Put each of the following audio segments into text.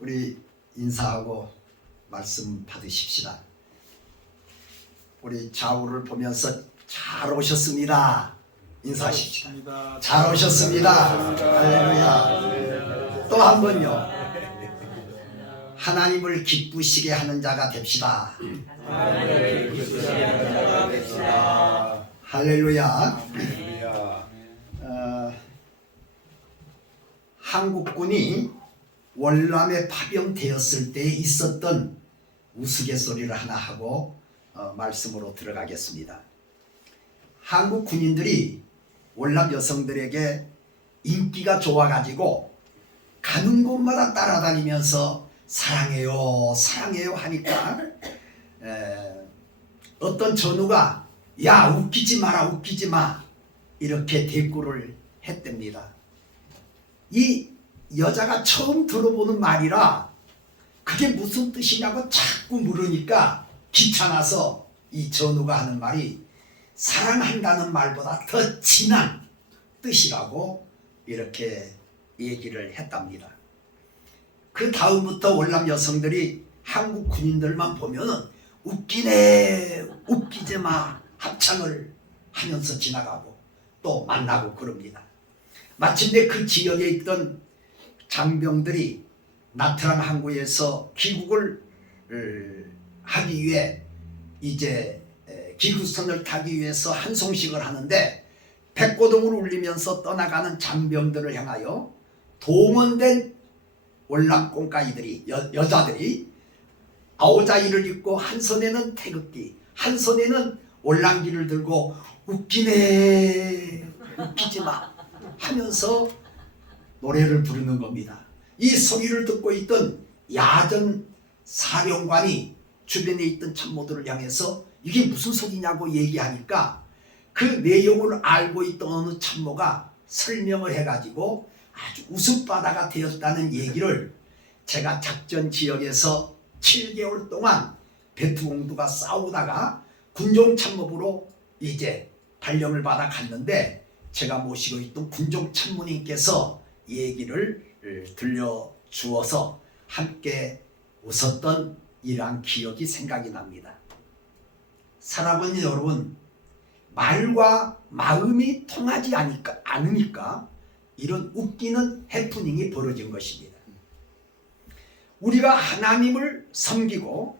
우리 인사하고 말씀 받으십시다. 우리 좌우를 보면서 잘 오셨습니다. 인사하십시다. 잘 오셨습니다. 할렐루야. 또 한 번요. 하나님을 기쁘시게 하는 자가 됩시다. 할렐루야. 한국군이 월남에 파병되었을 때 있었던 우스갯소리를 하나 하고 말씀으로 들어가겠습니다. 한국 군인들이 월남 여성들에게 인기가 좋아가지고 가는 곳마다 따라다니면서 사랑해요 사랑해요 하니까 어떤 전우가 야 웃기지 마라 웃기지 마 이렇게 대꾸를 했답니다. 이 여자가 처음 들어보는 말이라 그게 무슨 뜻이냐고 자꾸 물으니까 귀찮아서 이 전우가 하는 말이 사랑한다는 말보다 더 진한 뜻이라고 이렇게 얘기를 했답니다. 그 다음부터 월남 여성들이 한국 군인들만 보면은 웃기네 웃기지 마 합창을 하면서 지나가고 또 만나고 그럽니다. 마침내 그 지역에 있던 장병들이 나트랑 항구에서 귀국을 하기 위해 이제 기구선을 타기 위해서 한송식을 하는데 백고동을 울리면서 떠나가는 장병들을 향하여 동원된 월남 꽁까이들이 여자들이 아오자이를 입고 한 손에는 태극기 한 손에는 월남기를 들고 웃기네 웃기지 마 하면서 노래를 부르는 겁니다. 이 소리를 듣고 있던 야전 사령관이 주변에 있던 참모들을 향해서 이게 무슨 소리냐고 얘기하니까 그 내용을 알고 있던 어느 참모가 설명을 해가지고 아주 웃음바다가 되었다는 얘기를 제가 작전 지역에서 7개월 동안 베트공두가 싸우다가 군종참모부로 이제 발령을 받아 갔는데 제가 모시고 있던 군종참모님께서 얘기를 들려주어서 함께 웃었던 이러한 기억이 생각이 납니다. 사랑하는 여러분, 말과 마음이 통하지 않으니까 이런 웃기는 해프닝이 벌어진 것입니다. 우리가 하나님을 섬기고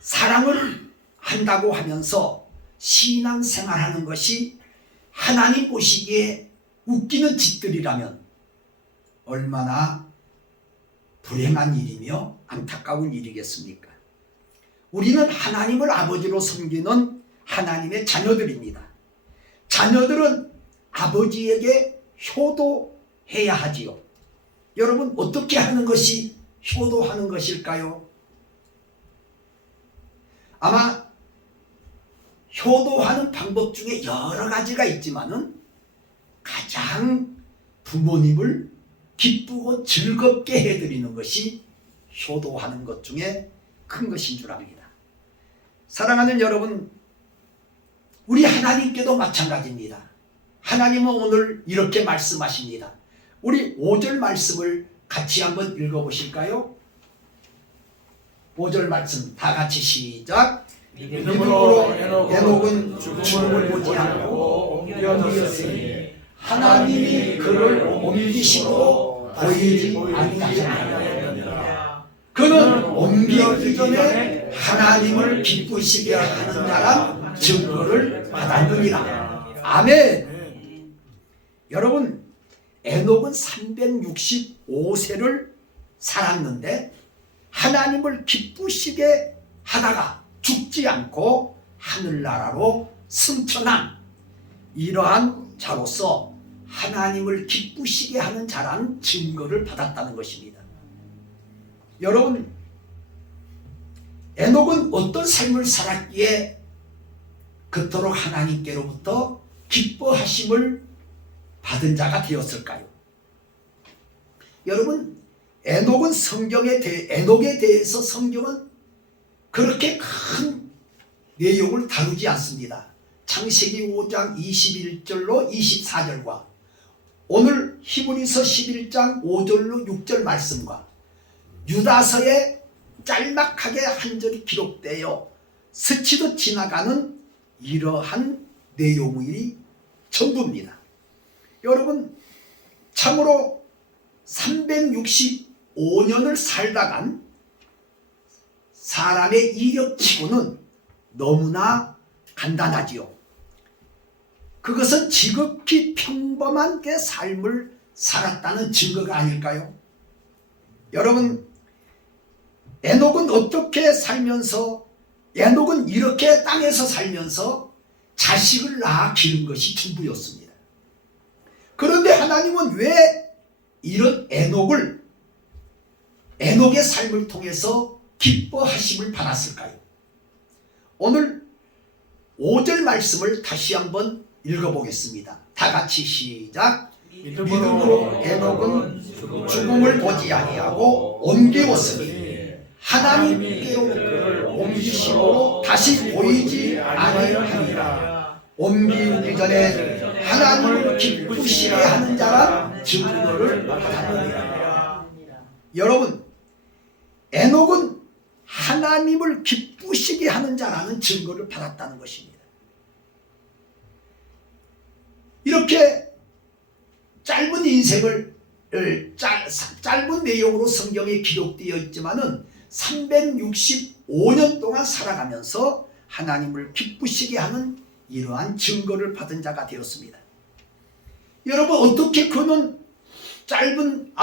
사랑을 한다고 하면서 신앙생활하는 것이 하나님 보시기에 웃기는 짓들이라면 얼마나 불행한 일이며 안타까운 일이겠습니까? 우리는 하나님을 아버지로 섬기는 하나님의 자녀들입니다. 자녀들은 아버지에게 효도해야 하지요. 여러분 어떻게 하는 것이 효도하는 것일까요? 아마 효도하는 방법 중에 여러 가지가 있지만은 가장 부모님을 기쁘고 즐겁게 해드리는 것이 효도하는 것 중에 큰 것인 줄 압니다. 사랑하는 여러분, 우리 하나님께도 마찬가지입니다. 하나님은 오늘 이렇게 말씀하십니다. 우리 5절 말씀을 같이 한번 읽어보실까요? 5절 말씀 다 같이 시작. 믿음으로 에녹은 죽음을 보지 않고 옮겨졌으니 하나님이 그를 옮기심으로 보이지 아니하였느니라. 그는 옮기기 전에 하나님을 기쁘시게 하는 자란 증거를 받았느니라. 아멘. 여러분 에녹은 365세를 살았는데 하나님을 기쁘시게 하다가 죽지 않고 하늘나라로 승천한 이러한 자로서 하나님을 기쁘시게 하는 자라는 증거를 받았다는 것입니다. 여러분 에녹은 어떤 삶을 살았기에 그토록 하나님께로부터 기뻐하심을 받은 자가 되었을까요? 여러분 에녹에 대해서 성경은 그렇게 큰 내용을 다루지 않습니다. 창세기 5장 21절로 24절과 오늘 히브리서 11장 5절로 6절 말씀과 유다서에 짤막하게 한 절이 기록되어 스치듯 지나가는 이러한 내용이 전부입니다. 여러분, 참으로 365년을 살다간 사람의 이력치고는 너무나 간단하지요. 그것은 지극히 평범한 게 삶을 살았다는 증거가 아닐까요? 여러분, 에녹은 어떻게 살면서, 에녹은 이렇게 땅에서 살면서 자식을 낳아 기른 것이 전부였습니다. 그런데 하나님은 왜 이런 에녹의 삶을 통해서 기뻐하심을 받았을까요? 오늘 5절 말씀을 다시 한번 읽어보겠습니다. 다 같이 시작. 믿음으로 에녹은 죽음을 보지 아니하고 옮기었으니 하나님께로 그를 옮기심으로 다시 보이지 아니하니라. 옮기기 전에 하나님을 기쁘시게 하는 자라 증거를 받았느니라. 여러분, 에녹은 하나님을 기쁘시게 하는 자라는 증거를 받았다는 것입니다. 이렇게 짧은 인생을 짧은 내용으로 성경에 기록되어 있지만은 365년 동안 살아가면서 하나님을 기쁘시게 하는 이러한 증거를 받은 자가 되었습니다. 여러분, 어떻게 그는 짧은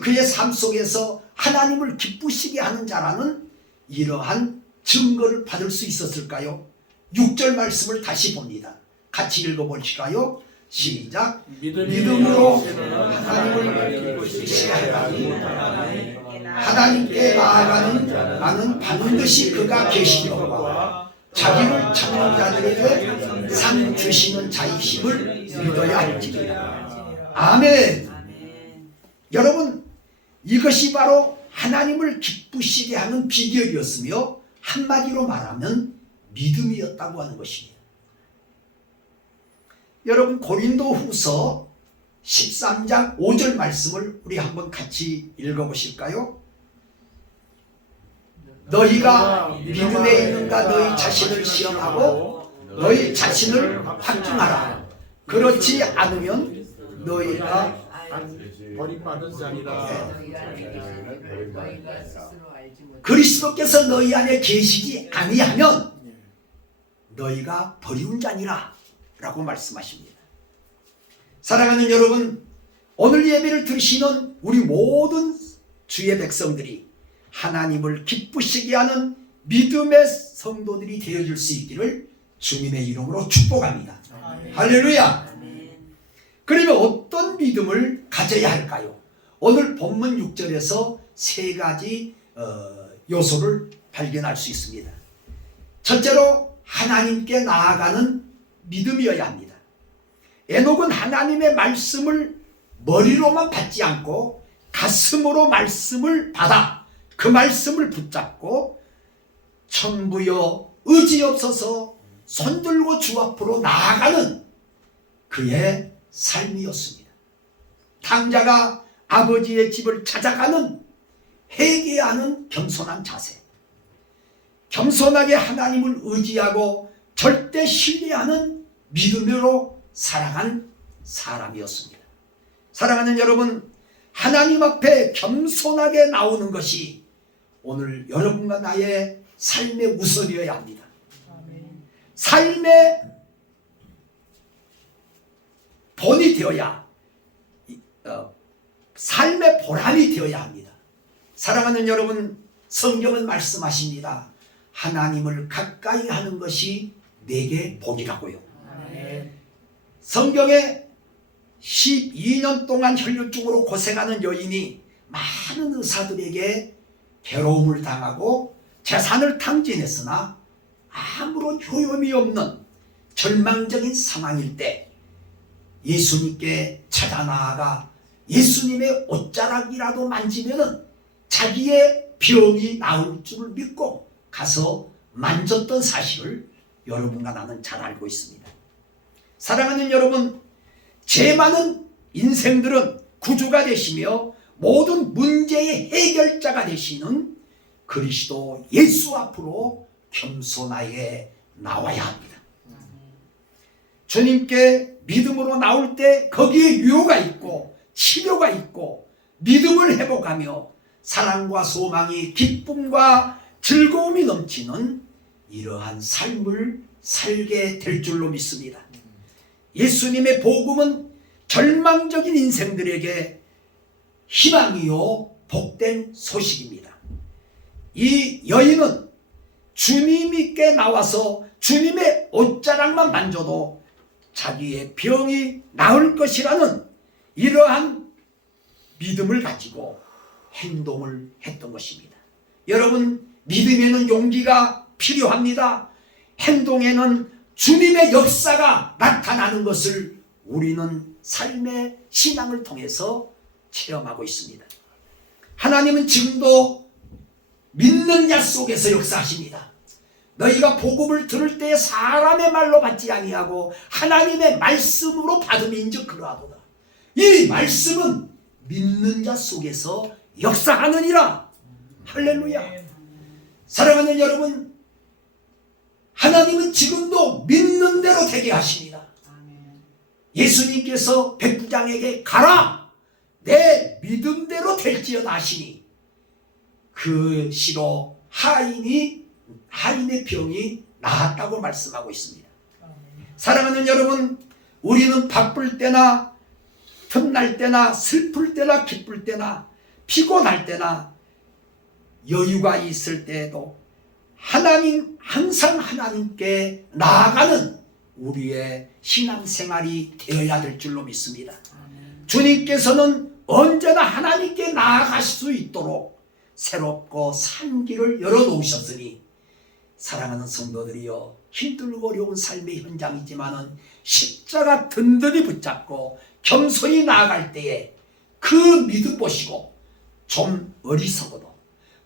그의 삶 속에서 하나님을 기쁘시게 하는 자라는 이러한 증거를 받을 수 있었을까요? 6절 말씀을 다시 봅니다. 같이 읽어보실까요? 시작. 믿음으로 하나님을 기쁘시게 하니 하나님께 나아가는 자는 반드시 그가 계시려고 자기를 찾는 자들에게 상 주시는 자이심을 믿어야 할지니라. 아멘. 여러분, 이것이 바로 하나님을 기쁘시게 하는 비결이었으며 한마디로 말하면 믿음이었다고 하는 것입니다. 여러분, 고린도후서 13장 5절 말씀을 우리 한번 같이 읽어보실까요? 너희가 믿음에 있는가 너희 자신을 시험하고 너희 자신을 확증하라. 그렇지 않으면 너희가 버림받은 자리라. 그리스도께서 너희 안에 계시지 아니하면 너희가 버리운 자니라 라고 말씀하십니다. 사랑하는 여러분, 오늘 예배를 들으시는 우리 모든 주의 백성들이 하나님을 기쁘시게 하는 믿음의 성도들이 되어줄 수 있기를 주님의 이름으로 축복합니다. 아멘. 할렐루야. 아멘. 그러면 어떤 믿음을 가져야 할까요? 오늘 본문 6절에서 세 가지 요소를 발견할 수 있습니다. 첫째로 하나님께 나아가는 믿음이어야 합니다. 에녹은 하나님의 말씀을 머리로만 받지 않고 가슴으로 말씀을 받아 그 말씀을 붙잡고 천부여 의지없어서 손들고 주 앞으로 나아가는 그의 삶이었습니다. 탕자가 아버지의 집을 찾아가는 회개하는 겸손한 자세, 겸손하게 하나님을 의지하고 절대 신뢰하는 믿음으로 살아간 사람이었습니다. 사랑하는 여러분, 하나님 앞에 겸손하게 나오는 것이 오늘 여러분과 나의 삶의 우선이어야 합니다. 삶의 본이 되어야, 삶의 보람이 되어야 합니다. 사랑하는 여러분, 성경은 말씀하십니다. 하나님을 가까이 하는 것이 내게 복이라고요. 성경에 12년 동안 혈류증으로 고생하는 여인이 많은 의사들에게 괴로움을 당하고 재산을 탕진했으나 아무런 효용이 없는 절망적인 상황일 때 예수님께 찾아 나아가 예수님의 옷자락이라도 만지면 자기의 병이 나을 줄을 믿고 가서 만졌던 사실을 여러분과 나는 잘 알고 있습니다. 사랑하는 여러분, 죄 많은 인생들은 구주가 되시며 모든 문제의 해결자가 되시는 그리스도 예수 앞으로 겸손하게 나와야 합니다. 주님께 믿음으로 나올 때 거기에 유효가 있고 치료가 있고 믿음을 회복하며 사랑과 소망이 기쁨과 즐거움이 넘치는 이러한 삶을 살게 될 줄로 믿습니다. 예수님의 복음은 절망적인 인생들에게 희망이요 복된 소식입니다. 이 여인은 주님께 나와서 주님의 옷자락만 만져도 자기의 병이 나을 것이라는 이러한 믿음을 가지고 행동을 했던 것입니다. 여러분, 믿음에는 용기가 필요합니다. 행동에는 주님의 역사가 나타나는 것을 우리는 삶의 신앙을 통해서 체험하고 있습니다. 하나님은 지금도 믿는 자 속에서 역사하십니다. 너희가 복음을 들을 때 사람의 말로 받지 아니하고 하나님의 말씀으로 받음인즉 그러하도다. 이 말씀은 믿는 자 속에서 역사하느니라. 할렐루야. 사랑하는 여러분, 하나님은 지금도 믿는 대로 되게 하십니다. 예수님께서 백부장에게 가라, 내 믿음대로 될지어다 하시니 그 시로 하인의 병이 나았다고 말씀하고 있습니다. 사랑하는 여러분, 우리는 바쁠 때나 틈날 때나 슬플 때나 기쁠 때나 피곤할 때나 여유가 있을 때에도 항상 하나님께 나아가는 우리의 신앙생활이 되어야 될 줄로 믿습니다. 주님께서는 언제나 하나님께 나아가실 수 있도록 새롭고 산 길을 열어놓으셨으니 사랑하는 성도들이여, 힘들고 어려운 삶의 현장이지만은 십자가 든든히 붙잡고 겸손히 나아갈 때에 그 믿음 보시고 좀 어리석어도,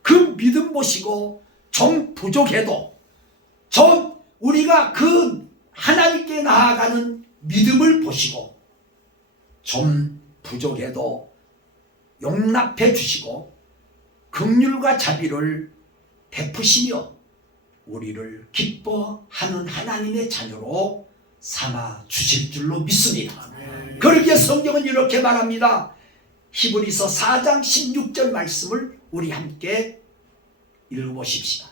그 믿음 보시고 좀 부족해도, 좀 우리가 그 하나님께 나아가는 믿음을 보시고 좀 부족해도 용납해 주시고 긍휼과 자비를 베푸시며 우리를 기뻐하는 하나님의 자녀로 삼아 주실 줄로 믿습니다. 그러기에 성경은 이렇게 말합니다. 히브리서 4장 16절 말씀을 우리 함께 읽어보십시다.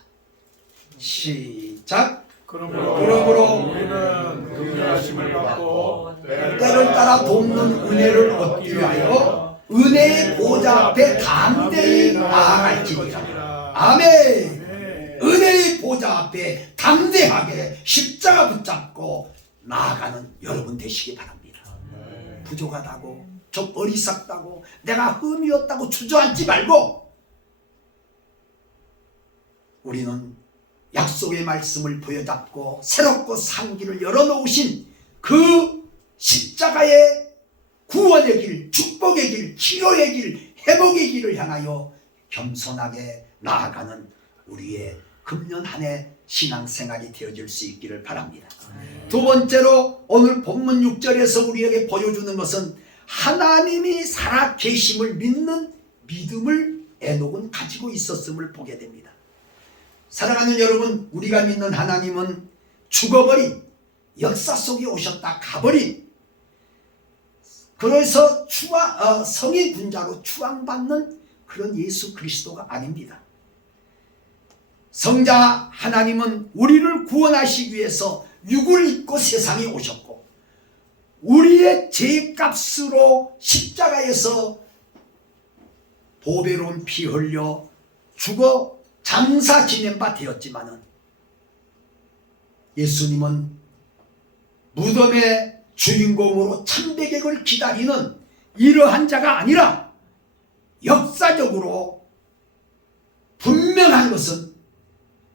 시작. 그러므로 우리는 긍휼하심을 받고 때를 따라 돕는 은혜를 얻기 위하여 은혜의 보좌 앞에 담대히 나아갈지니라. 아멘. 은혜의 보좌 앞에 담대하게 십자가 붙잡고 나아가는 여러분 되시기 바랍니다. 부족하다고, 좀 어리석다고, 내가 흠이었다고 주저앉지 말고 우리는 약속의 말씀을 부여잡고 새롭고 산 길을 열어놓으신 그 십자가의 구원의 길, 축복의 길, 치료의 길, 회복의 길을 향하여 겸손하게 나아가는 우리의 금년 한 해 신앙생활이 되어질 수 있기를 바랍니다. 두 번째로 오늘 본문 6절에서 우리에게 보여주는 것은 하나님이 살아 계심을 믿는 믿음을 에녹은 가지고 있었음을 보게 됩니다. 사랑하는 여러분, 우리가 믿는 하나님은 죽어버린, 역사 속에 오셨다 가버린, 그래서 성인 군자로 추앙받는 그런 예수 그리스도가 아닙니다. 성자 하나님은 우리를 구원하시기 위해서 육을 입고 세상에 오셨고 우리의 죄값으로 십자가에서 보배로운 피 흘려 죽어 장사 지낸 바 되었지만은 예수님은 무덤의 주인공으로 참배객을 기다리는 이러한 자가 아니라 역사적으로 분명한 것은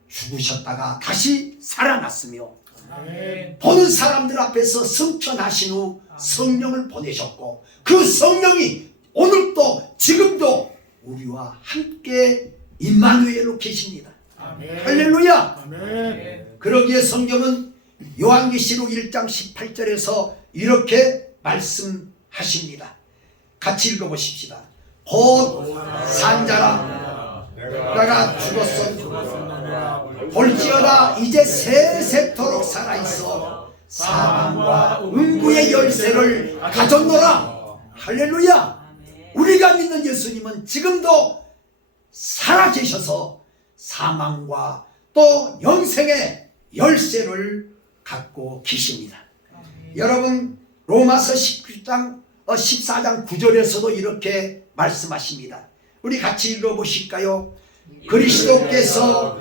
죽으셨다가 다시 살아났으며 보는 사람들 앞에서 승천하신 후 성령을 보내셨고 그 성령이 오늘도 지금도 우리와 함께 임마누엘로 계십니다. 할렐루야. 그러기에 성경은 요한계시록 1장 18절에서 이렇게 말씀하십니다. 같이 읽어보십시다. 곧 산자라. 내가 죽었어 볼지어다 이제 세세토록 살아있어 사망과 음부의 열쇠를 가졌노라. 할렐루야. 우리가 믿는 예수님은 지금도 살아계셔서 사망과 또 영생의 열쇠를 갖고 계십니다. 여러분 로마서 14장 9절에서도 이렇게 말씀하십니다. 우리 같이 읽어보실까요? 그리스도께서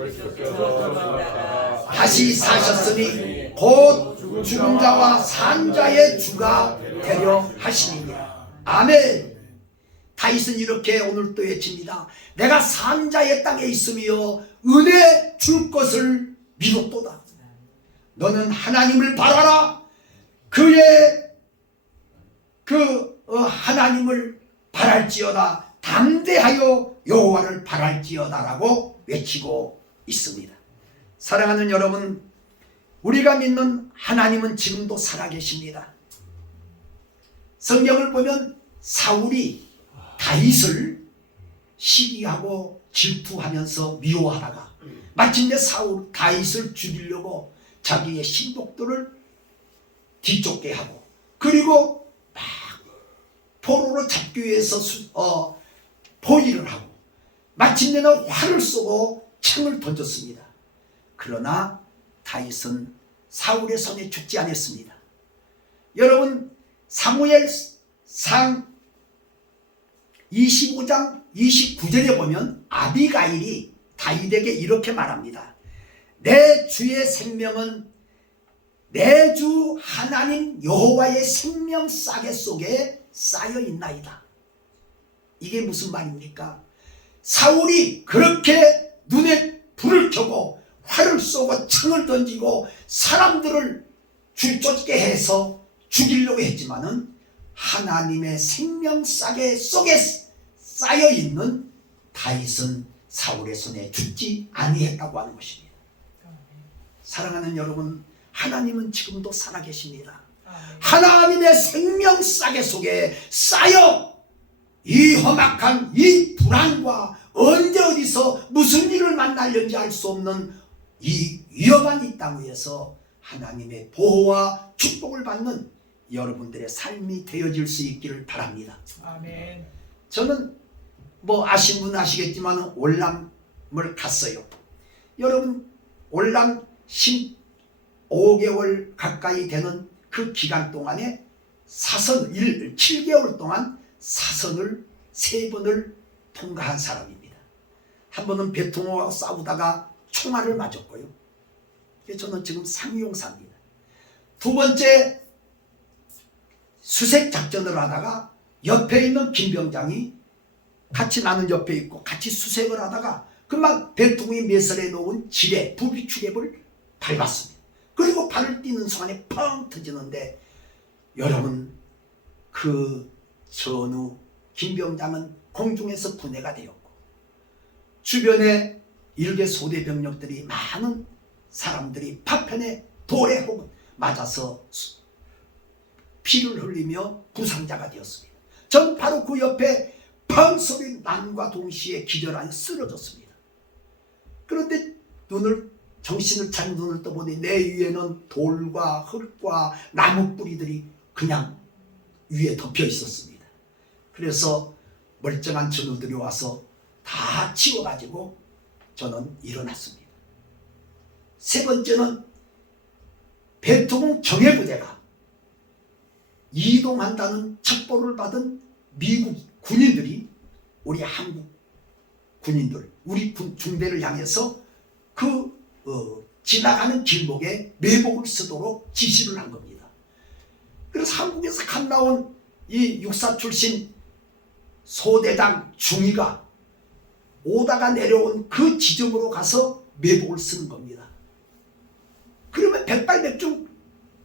다시 사셨으니 곧 죽은 자와 산 자의 주가 되려 하시니라. 아멘. 다윗은 이렇게 오늘 또 외칩니다. 내가 산 자의 땅에 있으며 은혜 줄 것을 믿었도다. 너는 하나님을 바라라. 그의 하나님을 바랄지어다. 담대하여 여호와를 바랄지어다라고 외치고 있습니다. 사랑하는 여러분, 우리가 믿는 하나님은 지금도 살아계십니다. 성경을 보면 사울이 다윗을 시기하고 질투하면서 미워하다가 마침내 다윗을 죽이려고 자기의 신복들을 뒤쫓게 하고 그리고 막 포로로 잡기 위해서 포위를 하고 마침내는 활을 쏘고 창을 던졌습니다. 그러나 다윗은 사울의 손에 죽지 않았습니다. 여러분 사무엘상 25장 29절에 보면 아비가일이 다윗에게 이렇게 말합니다. 내 주의 생명은 내 주 하나님 여호와의 생명 싸개 속에 쌓여 있나이다. 이게 무슨 말입니까? 사울이 그렇게 눈에 불을 켜고 활을 쏘고 창을 던지고 사람들을 줄쫓게 해서 죽이려고 했지만은 하나님의 생명 싸개 속에 쌓여 있는 다윗은 사울의 손에 죽지 아니했다고 하는 것입니다. 사랑하는 여러분, 하나님은 지금도 살아계십니다. 하나님의 생명 싸개 속에 쌓여 이 험악한 이 불안과 언제 어디서 무슨 일을 만날는지 알 수 없는 이 위험한 이 땅 위에서 하나님의 보호와 축복을 받는 여러분들의 삶이 되어질 수 있기를 바랍니다. 아멘. 저는 아신 분은 아시겠지만 올람을 갔어요. 여러분 올람 15개월 가까이 되는 그 기간 동안에 7개월 동안 사선을 3번을 통과한 사람입니다. 한 번은 베통호와 싸우다가 총알을 맞았고요. 저는 지금 상용사입니다. 두 번째 수색 작전을 하다가 옆에 있는 김병장이 같이 나는 옆에 있고 같이 수색을 하다가 금방 베통이 매설해 놓은 지뢰 부비추랩을 밟았습니다. 그리고 발을 띄는 순간에 펑 터지는데 여러분 그 전후 김병장은 공중에서 분해가 되었고 주변에 일개 소대 병력들이 많은 사람들이 파편에 돌에 혹은 맞아서 피를 흘리며 부상자가 되었습니다. 전 바로 그 옆에 펑 소리 난과 동시에 기절하여 쓰러졌습니다. 그런데 정신을 차린 눈을 떠보니 내 위에는 돌과 흙과 나무 뿌리들이 그냥 위에 덮여 있었습니다. 그래서 멀쩡한 전우들이 와서 다 치워가지고 저는 일어났습니다. 세 번째는 베트남 정예부대가 이동한다는 첩보를 받은 미국 군인들이 우리 한국 군인들, 우리 중대를 향해서 지나가는 길목에 매복을 쓰도록 지시를 한 겁니다. 그래서 한국에서 갓 나온 이 육사 출신 소대장 중위가 오다가 내려온 그 지점으로 가서 매복을 쓰는 겁니다. 그러면 백발백중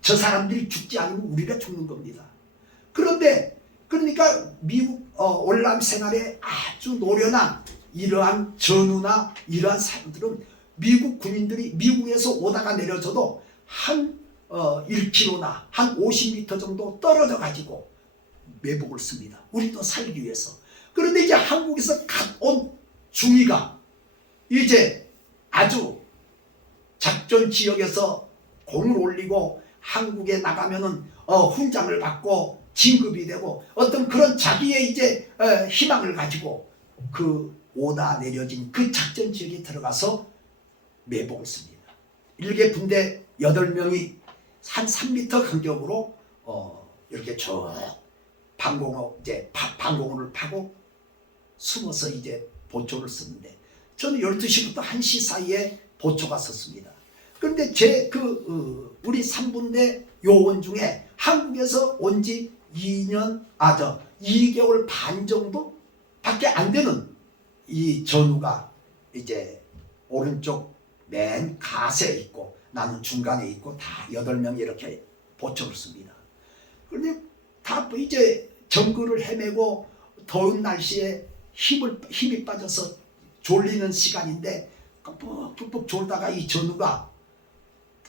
저 사람들이 죽지 않으면 우리가 죽는 겁니다. 그러니까 미국 월남 생활에 아주 노련한 이러한 전우나 이러한 사람들은 미국 군인들이 미국에서 오다가 내려져도 한 1km나 한 50m 정도 떨어져 가지고 매복을 씁니다. 우리도 살기 위해서. 그런데 이제 한국에서 갓 온 중위가 이제 아주 작전 지역에서 공을 올리고 한국에 나가면은 훈장을 받고 진급이 되고 어떤 그런 자기의 이제 희망을 가지고 그 오다 내려진 그 작전 지역에 들어가서 매복을 씁니다. 일개 분대 8명이 한 3m 간격으로 이렇게 쭉 방공호를 파고 숨어서 이제 보초를 쓰는데 저는 12시부터 1시 사이에 보초가 섰습니다. 그런데 우리 3분대 요원 중에 한국에서 온 지 2개월 반 정도 밖에 안 되는 이 전우가 이제 오른쪽 맨 가세에 있고 나는 중간에 있고 다 8명이 이렇게 보초를 씁니다. 그런데 다 이제 정글을 헤매고 더운 날씨에 힘이 빠져서 졸리는 시간인데 푹푹 졸다가 이 전우가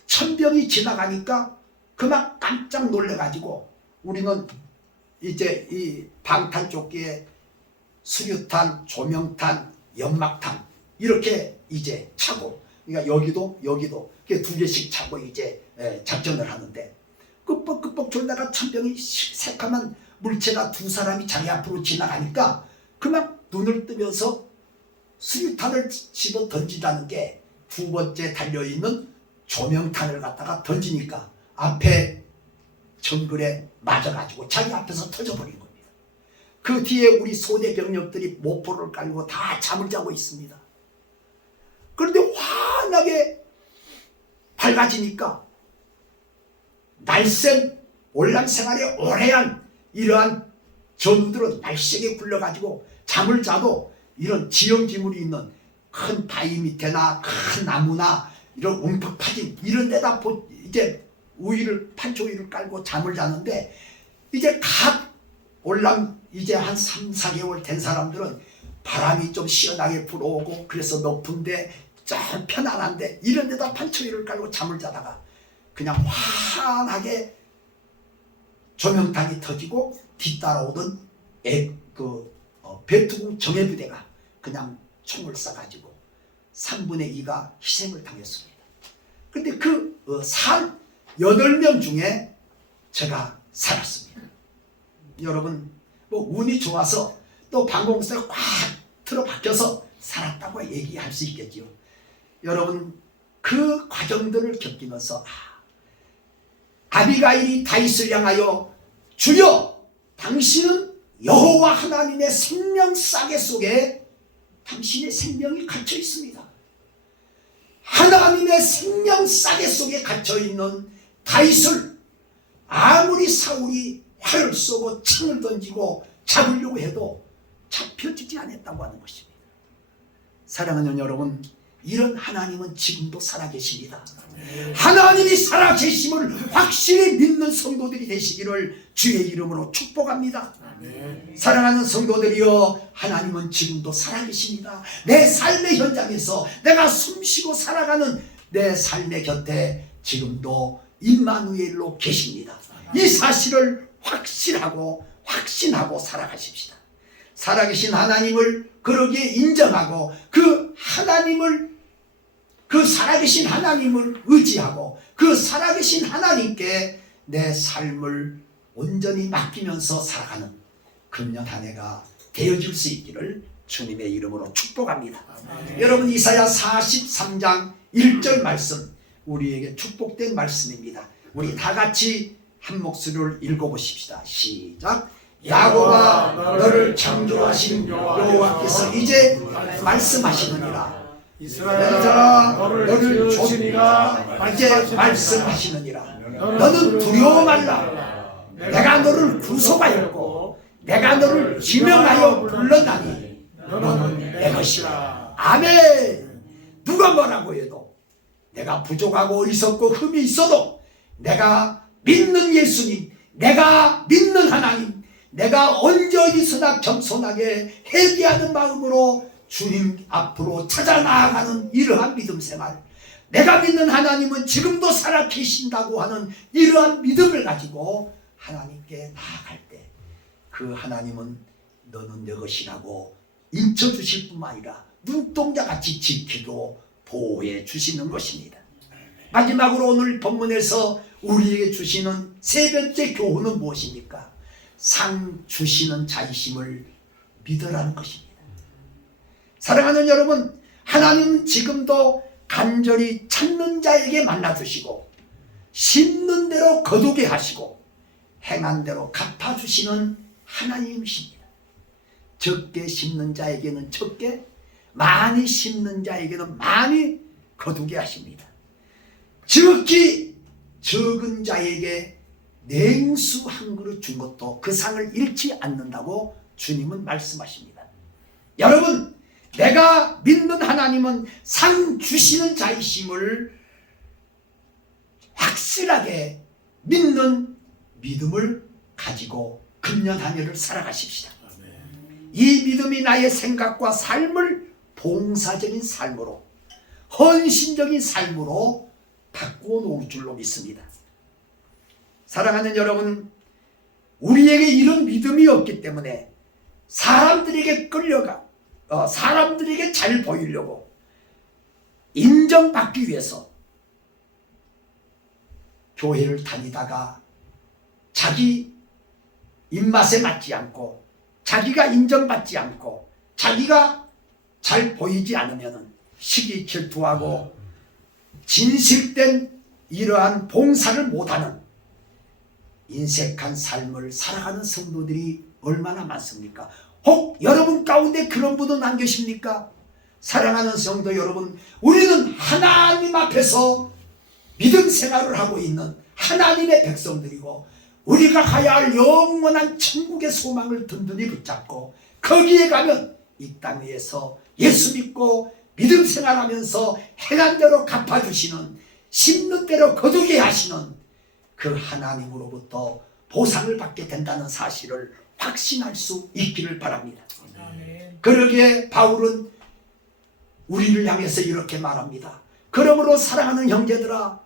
천병이 지나가니까 그만 깜짝 놀래가지고 우리는 이제 이 방탄조끼에 수류탄, 조명탄, 연막탄 이렇게 이제 차고 그러니까 여기도 2개씩 차고 이제 작전을 하는데 끄뻑끄뻑 졸다가 천병이 새카만 물체가 2사람이 자기 앞으로 지나가니까 그만 눈을 뜨면서 수류탄을 집어 던지다는 게 2번째 달려있는 조명탄을 갖다가 던지니까 앞에 정글에 맞아가지고 자기 앞에서 터져버린 겁니다. 그 뒤에 우리 소대 병력들이 모포를 깔고 다 잠을 자고 있습니다. 그런데 환하게 밝아지니까 날쌘 올람 생활에 오래한 이러한 전우들은 날쌔게 굴려가지고 잠을 자도 이런 지형지물이 있는 큰 바위 밑에나 큰 나무나 이런 움푹 파진 이런 데다 이제 판초 위를 깔고 잠을 자는데 이제 갓 올람 이제 한 3, 4개월 된 사람들은 바람이 좀 시원하게 불어오고 그래서 높은데 좀 편안한데 이런 데다 판초 위를 깔고 잠을 자다가 그냥 환하게 조명탄이 터지고 뒤따라오던 배투국 정예부대가 그냥 총을 쏴가지고 3분의 2가 희생을 당했습니다. 근데 그 8명 중에 제가 살았습니다. 여러분 뭐 운이 좋아서 또 방공호가 꽉 틀어박혀서 살았다고 얘기할 수 있겠지요. 여러분 그 과정들을 겪으면서 아비가일이 다윗을 향하여 주여 당신은 여호와 하나님의 생명 싸개 속에 당신의 생명이 갇혀 있습니다. 하나님의 생명 싸개 속에 갇혀있는 다윗을 아무리 사울이 활을 쏘고 창을 던지고 잡으려고 해도 잡혀지지 않았다고 하는 것입니다. 사랑하는 여러분, 이런 하나님은 지금도 살아계십니다. 하나님이 살아계심을 확실히 믿는 성도들이 되시기를 주의 이름으로 축복합니다. 사랑하는 성도들이여, 하나님은 지금도 살아계십니다. 내 삶의 현장에서 내가 숨쉬고 살아가는 내 삶의 곁에 지금도 임마누엘로 계십니다. 이 사실을 확신하고 살아가십시다. 살아계신 하나님을 그러기에 인정하고 그 살아계신 하나님을 의지하고 그 살아계신 하나님께 내 삶을 온전히 맡기면서 살아가는 금년 한 해가 되어질 수 있기를 주님의 이름으로 축복합니다. 여러분, 이사야 43장 1절 말씀, 우리에게 축복된 말씀입니다. 우리 다 같이 한 목소리를 읽어보십시다. 시작. 야곱아, 너를 창조하신 여호와께서 이제 말씀하시느니라. 이스라엘아, 너를 지으시니가 이제 말씀하시느니라. 너는 두려워 말라. 내가 너를 구속하였고 내가 너를 지명하여 불렀나니 너는 내 것이라. 아멘. 누가 뭐라고 해도, 내가 부족하고 어리석고 흠이 있어도 내가 믿는 예수님, 내가 믿는 하나님, 내가 언제 어디서나 겸손하게 회개하는 마음으로 주님 앞으로 찾아 나아가는 이러한 믿음 생활, 내가 믿는 하나님은 지금도 살아 계신다고 하는 이러한 믿음을 가지고 하나님께 나아갈 때 그 하나님은 너는 내 것이라고 인쳐주실 뿐만 아니라 눈동자같이 지키고 보호해 주시는 것입니다. 마지막으로 오늘 본문에서 우리에게 주시는 세 번째 교훈은 무엇입니까? 상 주시는 자이심을 믿으라는 것입니다. 사랑하는 여러분, 하나님은 지금도 간절히 찾는 자에게 만나주시고 심는 대로 거두게 하시고 행한 대로 갚아주시는 하나님이십니다. 적게 심는 자에게는 적게, 많이 심는 자에게는 많이 거두게 하십니다. 지극히 적은 자에게 냉수 한 그릇 준 것도 그 상을 잃지 않는다고 주님은 말씀하십니다. 여러분, 내가 믿는 하나님은 상 주시는 자이심을 확실하게 믿는 믿음을 가지고 금년 한 해를 살아가십시다. 이 믿음이 나의 생각과 삶을 봉사적인 삶으로, 헌신적인 삶으로 바꾸어 놓을 줄로 믿습니다. 사랑하는 여러분, 우리에게 이런 믿음이 없기 때문에 사람들에게 끌려가 사람들에게 잘 보이려고 인정받기 위해서 교회를 다니다가 자기 입맛에 맞지 않고 자기가 인정받지 않고 자기가 잘 보이지 않으면 시기 질투하고 진실된 이러한 봉사를 못하는 인색한 삶을 살아가는 성도들이 얼마나 많습니까? 혹 여러분 가운데 그런 분은 안 계십니까? 사랑하는 성도 여러분, 우리는 하나님 앞에서 믿음 생활을 하고 있는 하나님의 백성들이고 우리가 가야 할 영원한 천국의 소망을 든든히 붙잡고 거기에 가면 이 땅 위에서 예수 믿고 믿음 생활하면서 행한 대로 갚아주시는, 심는 대로 거두게 하시는 그 하나님으로부터 보상을 받게 된다는 사실을 확신할 수 있기를 바랍니다. 그러기에 바울은 우리를 향해서 이렇게 말합니다. 그러므로 사랑하는 형제들아,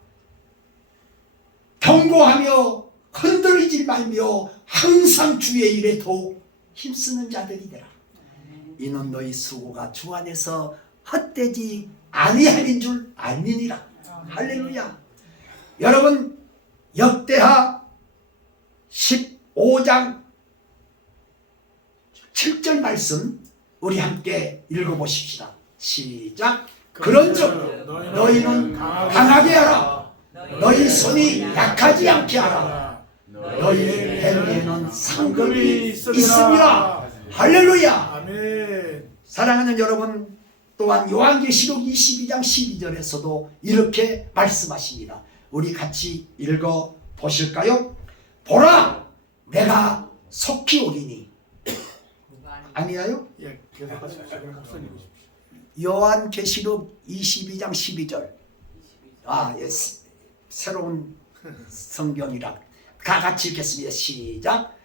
경고하며 흔들리지 말며 항상 주의 일에 더욱 힘쓰는 자들이 되라. 이는 너희 수고가 주 안에서 헛되지 아니함인 줄 알미니라. 할렐루야. 여러분, 역대하 15장 7절 말씀 우리 함께 읽어보십시다. 시작. 그런즉 너희는 강하게 하라. 너희 손이 약하지 않게 하라. 너희 밴에는 상급이 있음이라. 할렐루야. 아멘. 사랑하는 여러분, 또한 요한계시록 22장 12절에서도 이렇게 말씀하십니다. 우리 같이 읽어 보실까요? 보라, 내가 속히 오리니. 아니에요? 예, 계속하십시오. 목사님. 요한계시록 22장 12절. 예, 새로운 성경이라. 다 같이 읽겠습니다. 시작.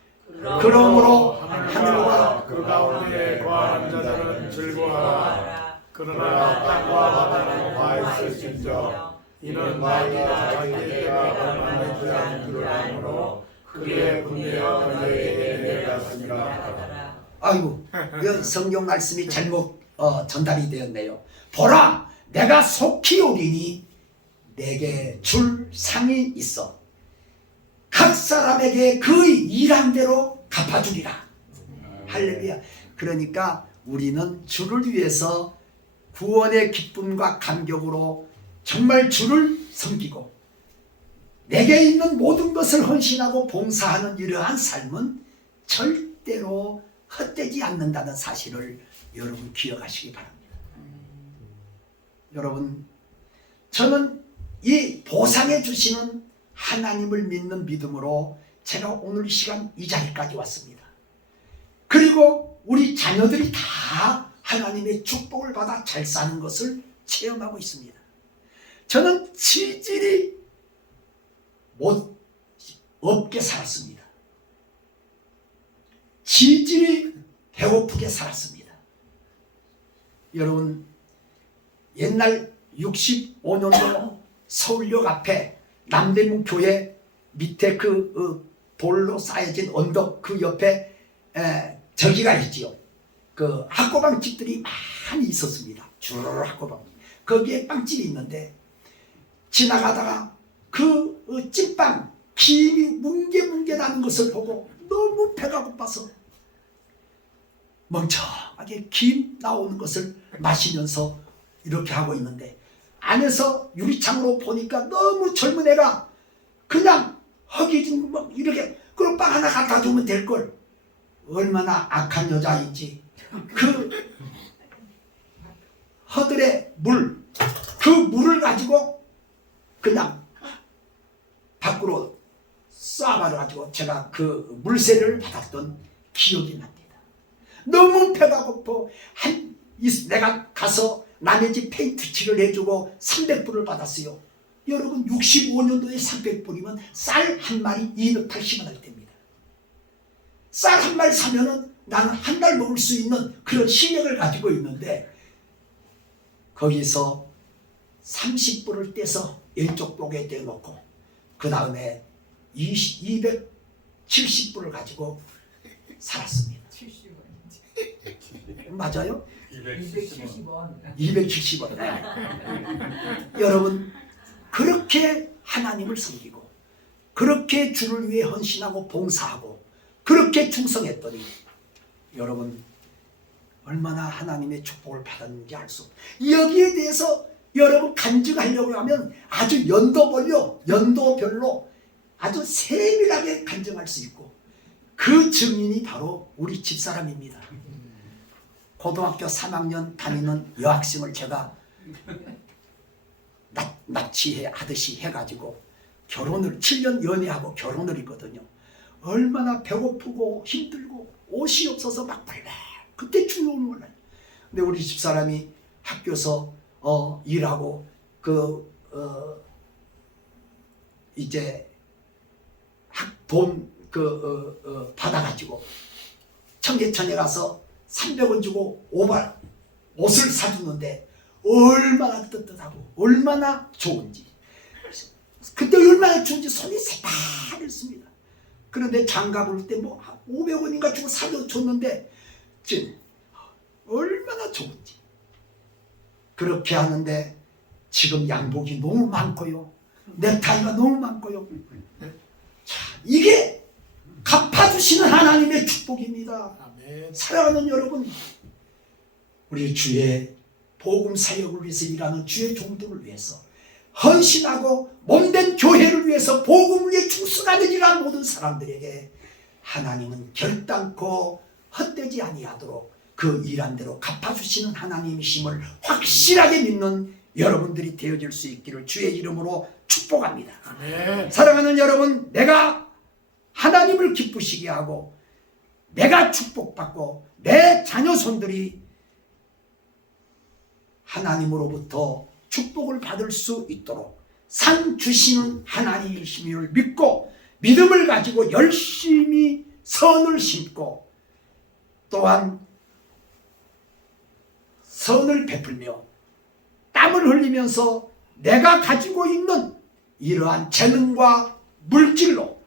그러므로 하늘과 그 가운데 거하는 자들은 즐거워하라. 그러나 땅과 바다는 와 있을진저 이는 마귀가 자기의 때가 얼마나 늦지 않은 줄을 알므로 그의 분노여 너희에게 내려갔습니다. 아이고, 이 성경 말씀이 잘못 전달이 되었네요. 보라, 내가 속히 오리니 내게 줄 상이 있어. 각 사람에게 그 일한 대로 갚아주리라. 할렐루야. 그러니까 우리는 주를 위해서 구원의 기쁨과 감격으로 정말 주를 섬기고 내게 있는 모든 것을 헌신하고 봉사하는 이러한 삶은 절대로 헛되지 않는다는 사실을 여러분 기억하시기 바랍니다. 여러분, 저는 이 보상해 주시는 하나님을 믿는 믿음으로 제가 오늘 이 시간 이 자리까지 왔습니다. 그리고 우리 자녀들이 다 하나님의 축복을 받아 잘 사는 것을 체험하고 있습니다. 저는 질질이 없게 살았습니다. 질질이 배고프게 살았습니다. 여러분, 옛날 65년도 서울역 앞에 남대문 교회 밑에 그 돌로 쌓여진 언덕 그 옆에 저기가 있지요. 그 학고방집들이 많이 있었습니다. 주르르 학고방. 거기에 빵집이 있는데 지나가다가 그 찐빵 김이 뭉게뭉게 나는 것을 보고 너무 배가 고파서 멍청하게 김 나오는 것을 마시면서 이렇게 하고 있는데 안에서 유리창으로 보니까 너무 젊은 애가 그냥 허기진 뭐 이렇게 그럼 빵 하나 갖다 두면 될걸. 얼마나 악한 여자인지 그 허들의 물, 그 물을 가지고 그냥 밖으로 쏴버려가지고 제가 그 물세를 받았던 기억이 납니다. 너무 배가 고파 내가 가서 남의 집 페인트 칠을 해주고 300불을 받았어요. 여러분 65년도에 300불이면 쌀 한 마리 280원일 때입니다. 쌀 한 마리 사면은 나는 한 달 먹을 수 있는 그런 실력을 가지고 있는데 거기서 30불을 떼서 왼쪽 목에 떼놓고 그 다음에 270불을 가지고 살았습니다. 70원. 맞아요? 270원. 270원. 여러분 그렇게 하나님을 섬기고 그렇게 주를 위해 헌신하고 봉사하고 그렇게 충성했더니 여러분 얼마나 하나님의 축복을 받았는지 알 수 없어요. 여기에 대해서 여러분 간증하려고 하면 아주 연도별로 아주 세밀하게 간증할 수 있고 그 증인이 바로 우리 집사람입니다. 고등학교 3학년 다니는 여학생을 제가 납치하듯이 해가지고 결혼을 7년 연애하고 결혼을 했거든요. 얼마나 배고프고 힘들고 옷이 없어서 막 발발 그때 죽는 몰라요. 근데 우리 집사람이 학교에서 일하고 이제 돈 받아가지고 청계천에 가서 300원 주고 옷을 사주는데 얼마나 뜨뜻하고 얼마나 좋은지 그때 얼마나 좋은지 손이 새파랬습니다. 그런데 장가 볼 때 뭐 500원인가 주고 사줬는데 얼마나 좋은지 그렇게 하는데 지금 양복이 너무 많고요. 넥타이가 너무 많고요. 자, 이게 갚아주시는 하나님의 축복입니다. 아멘. 사랑하는 여러분, 우리 주의 복음 사역을 위해서 일하는 주의 종들을 위해서 헌신하고 몸된 교회를 위해서 복음을 위해 충성하는 일하는 모든 사람들에게 하나님은 결단코 헛되지 아니하도록 그 일한 대로 갚아주시는 하나님이심을 확실하게 믿는 여러분들이 되어질 수 있기를 주의 이름으로 축복합니다. 아멘. 사랑하는 여러분, 내가 하나님을 기쁘시게 하고 내가 축복받고 내 자녀손들이 하나님으로부터 축복을 받을 수 있도록 산 주시는 하나님이심을 믿고 믿음을 가지고 열심히 선을 심고 또한 선을 베풀며 땀을 흘리면서 내가 가지고 있는 이러한 재능과 물질로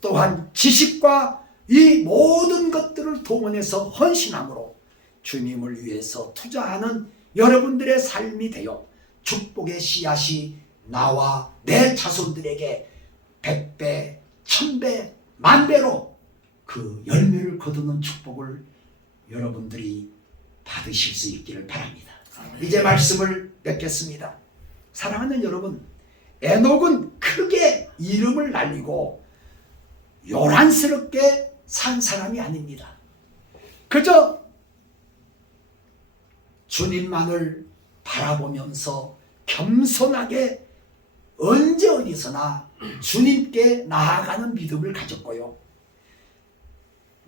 또한 지식과 이 모든 것들을 동원해서 헌신함으로 주님을 위해서 투자하는 여러분들의 삶이 되어 축복의 씨앗이 나와 내 자손들에게 100배, 1000배, 만배로 그 열매를 거두는 축복을 여러분들이 받으실 수 있기를 바랍니다. 이제 말씀을 맺겠습니다. 사랑하는 여러분, 에녹은 크게 이름을 날리고 요란스럽게 산 사람이 아닙니다. 그저 주님만을 바라보면서 겸손하게 언제 어디서나 주님께 나아가는 믿음을 가졌고요.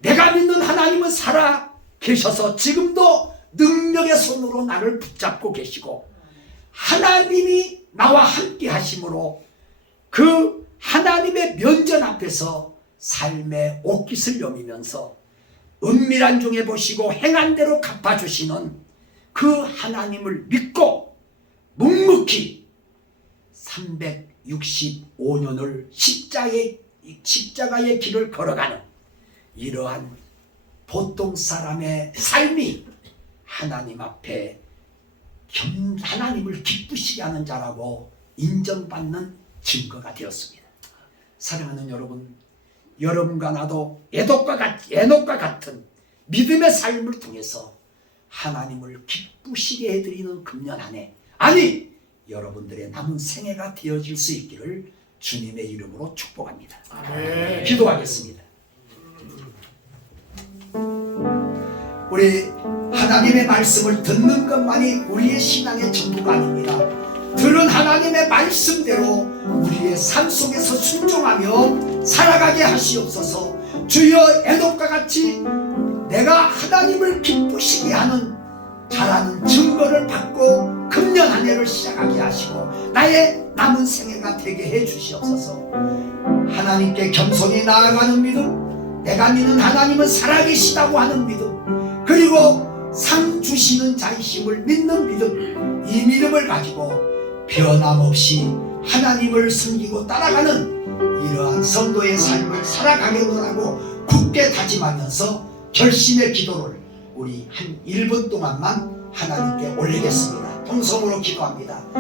내가 믿는 하나님은 살아 계셔서 지금도 능력의 손으로 나를 붙잡고 계시고 하나님이 나와 함께 하심으로 그 하나님의 면전 앞에서 삶의 옷깃을 여미면서 은밀한 중에 보시고 행한 대로 갚아주시는 그 하나님을 믿고 묵묵히 365년을 십자가의 길을 걸어가는 이러한 보통 사람의 삶이 하나님 앞에 하나님을 기쁘시게 하는 자라고 인정받는 증거가 되었습니다. 사랑하는 여러분, 여러분과 나도 에녹과 같은 믿음의 삶을 통해서 하나님을 기쁘시게 해드리는 금년 한 해, 아니 여러분들의 남은 생애가 되어질 수 있기를 주님의 이름으로 축복합니다. 아멘. 기도하겠습니다. 우리 하나님의 말씀을 듣는 것만이 우리의 신앙의 전부가 아닙니다. 들은 하나님의 말씀대로 우리의 삶 속에서 순종하며 살아가게 하시옵소서. 주여, 에녹과 같이 내가 하나님을 기쁘시게 하는 자라는 증거를 받고 금년 한 해를 시작하게 하시고 나의 남은 생애가 되게 해 주시옵소서. 하나님께 겸손히 나아가는 믿음, 내가 믿는 하나님은 살아계시다고 하는 믿음, 그리고 상 주시는 자이심을 믿는 믿음, 이 믿음을 가지고 변함없이 하나님을 섬기고 따라가는 이러한 성도의 삶을 살아가기로 하고 굳게 다짐하면서 결심의 기도를 우리 한 1분 동안만 하나님께 올리겠습니다. 통성으로 기도합니다.